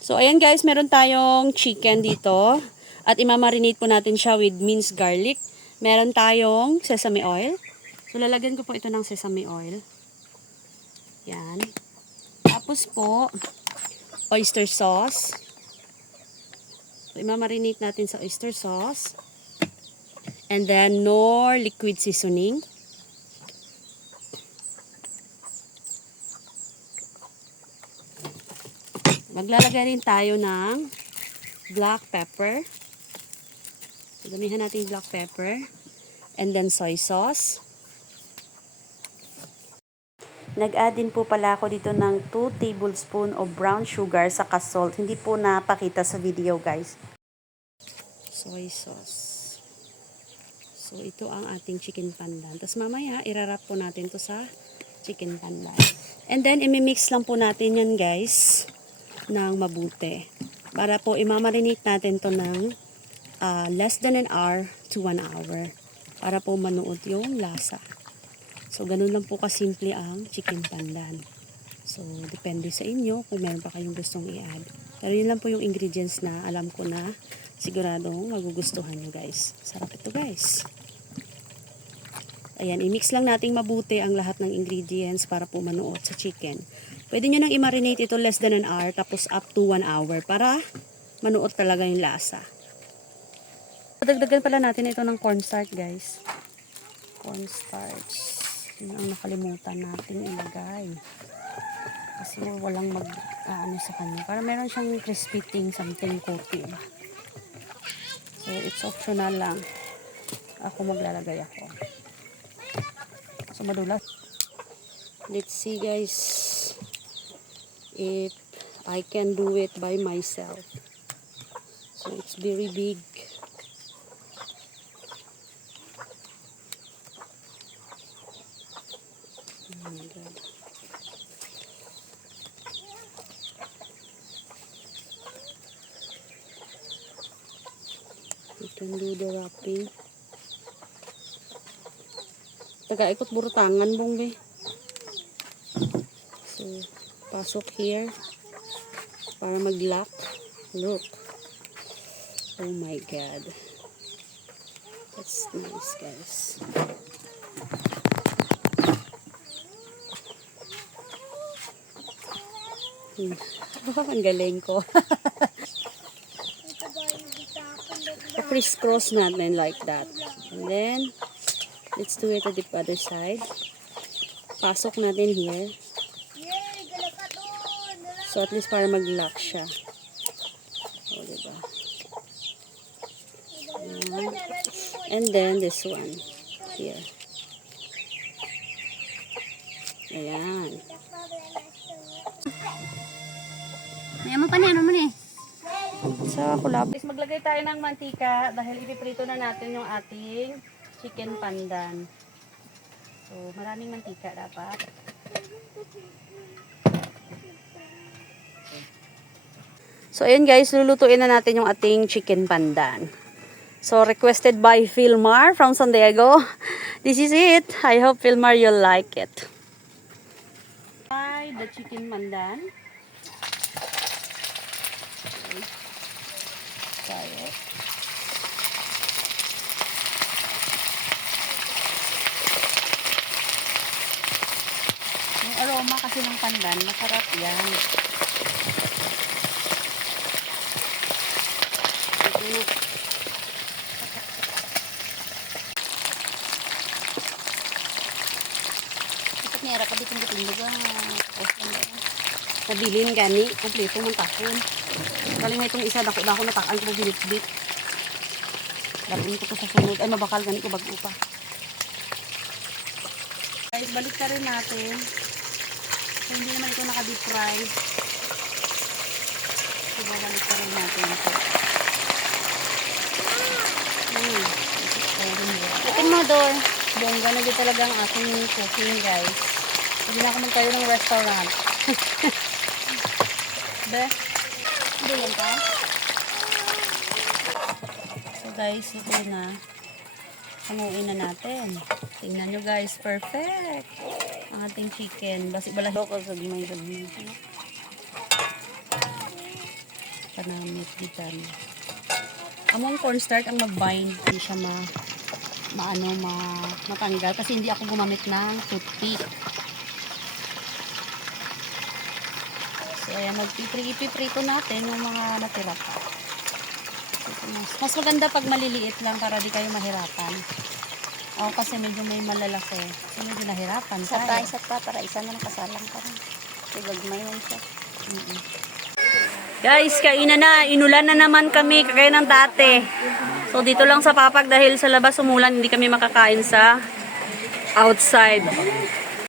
So, ayan guys, meron tayong chicken dito. At imamarinate po natin siya with minced garlic. Meron tayong sesame oil. So, lalagyan ko po ito ng sesame oil. Yan. Tapos po, oyster sauce. So, imamarinate natin sa oyster sauce. And then, Knorr liquid seasoning. Maglalagay rin tayo ng black pepper. So, damihan natin yung black pepper. And then soy sauce. Nag-add din po pala ako dito ng 2 tablespoon of brown sugar sa salt. Hindi po napakita sa video guys. Soy sauce. So, ito ang ating chicken pandan. Tapos mamaya, irarap po natin to sa chicken pandan. And then, imimix lang po natin yan guys ng mabuti. Para po imamarinate natin to ng less than an hour to 1 hour. Para po manuot yung lasa. So, ganun lang po kasimple ang chicken pandan. So, depende sa inyo kung meron pa kayong gustong i-add. Pero yun lang po yung ingredients na alam ko na siguradong magugustuhan nyo guys. Sarap ito guys. Ayan, i-mix lang nating mabuti ang lahat ng ingredients para po manuot sa chicken. Pwede nyo nang i-marinate ito less than an hour tapos up to 1 hour para manuot talaga yung lasa. Dagdagan pala natin ito ng cornstarch guys. Cornstarch. Yun ang nakalimutan natin ilagay. Kasi walang ano sa kanya. Para meron siyang crispy thing, something coating. So, it's optional lang. Ako maglalagay ako. So, madulas. Let's see guys if I can do it by myself. So, it's very big. Oh my God. You can do the wrapping. Taga-ikot burutangan bong be. So, pasok here para mag-lock. Look. Oh my God. That's nice guys. Ang galing ko. Criss-cross natin like that. And then, let's do it at the other side. Pasok natin here. So, at least para mag-lock siya. O, diba? And then, this one. Here. Ayan. Ayan mo pa niya, ano mo ni? Sa kulab. Maglagay tayo ng mantika dahil ipiprito na natin yung ating chicken pandan. So, maraming mantika dapat. So, ayan guys, lulutuin na natin yung ating chicken pandan. So, requested by Philmar from San Diego. This is it. I hope Philmar you'll like it. The chicken pandan. Tayo. Yung aroma kasi ng pandan, masarap yan. Dapat niya, ka bitong bitong Nabilin gani, kompleto man takon. Kaling may itong isa, dako-dako natakaan ko bilit-bit. Labing ko sa sunod. Ay, mabakal gani ko bago pa. Guys, balik ka rin natin. So, hindi naman ito naka-deep fry. So, balik ka rin natin ito. Open mo door. Bongga na din talaga ang aking cooking, guys. Hindi na ako magtayo ng restaurant. Be? Hindi yan ka? So guys, ito na. Hamuin na natin. Tingnan nyo guys, perfect. Ang ating chicken. Basi balaho ko sa may gabi. panamit ditan. Among cornstarch ang mag-bind, hindi siya matanggal kasi hindi ako gumamit ng toothpick. So ayan, ipiprito natin yung mga natira pa. Mas maganda pag maliliit lang para di kayo mahirapan. Ako kasi medyo may malalaki. So medyo nahirapan Isa tayo. pa, para isa na nakasalang ka rin. Ibagmay lang siya. Guys, kainan na. Inulan na naman kami kagaya ng dati. So dito lang sa Papag dahil sa labas umulan, hindi kami makakain sa outside.